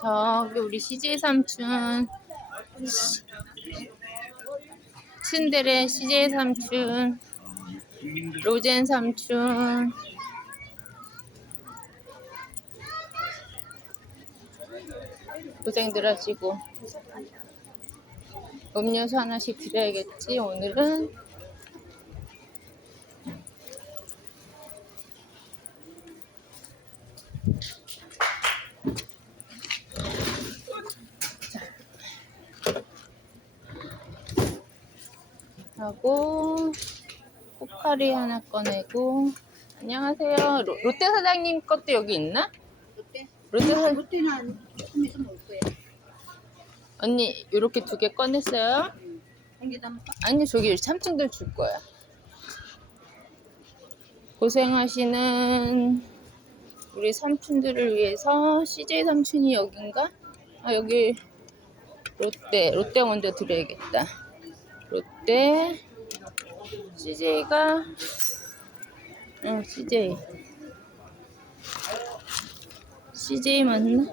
저기 우리 CJ 삼촌. 츤데레 CJ 삼촌. 로젠 삼촌. 고생들 하시고 음료수 하나씩 드려야겠지 오늘은 하고 포카리 하나 꺼내고 안녕하세요 로, 롯데 사장님 것도 여기 있나? 롯데? 롯데 사 롯데는 조금 있으면 올 거예요. 언니 이렇게 두 개 꺼냈어요? 아니 저기 삼촌들 줄 거야 고생하시는 우리 삼촌들을 위해서 CJ 삼촌이 여긴가? 아 여기 롯데 롯데 먼저 드려야겠다 롯데 CJ가 응 CJ CJ 맞나?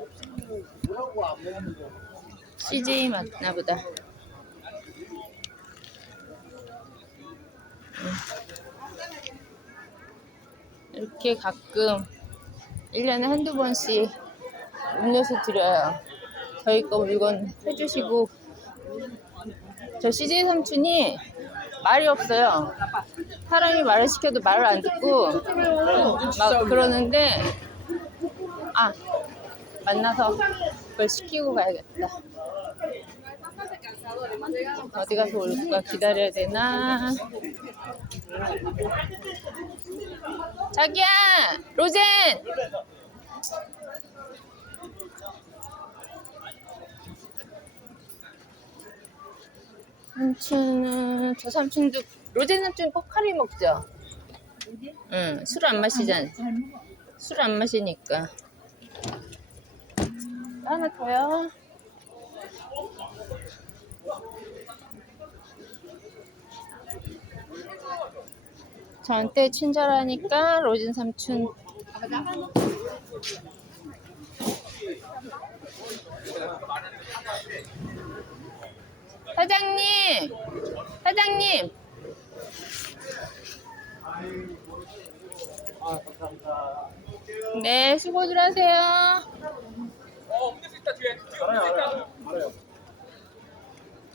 CJ 맞나 보다 이렇게 가끔 1년에 한두 번씩 음료수 드려요. 저희 거 물건 해주시고 저 CJ 삼촌이 말이 없어요. 사람이 말을 시켜도 말을 안 듣고 막 그러는데 아 만나서 그걸 시키고 가야겠다. 어디 가서 올까 기다려야 되나? 자기야, 로젠. 삼촌은 저 삼촌도 로젠 삼촌 포카리 먹죠. 응, 술 안 마시잖아. 술 안 마시니까. 하나 더요. 저한테 친절하니까 로진 삼촌 사장님 사장님 네 수고들 하세요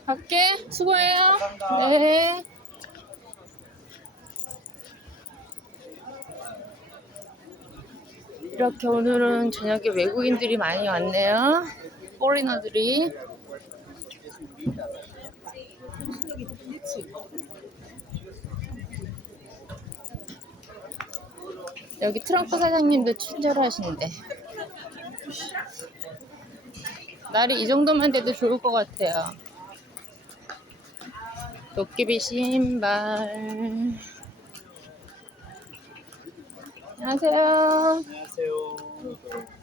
갈게 수고해요 네 이렇게 오늘은 저녁에 외국인들이 많이 왔네요. 포리너들이. 여기 트렁크 사장님도 친절하신데. 날이 이 정도만 돼도 좋을 것 같아요. 도깨비 신발. 안녕하세요. 안녕하세요.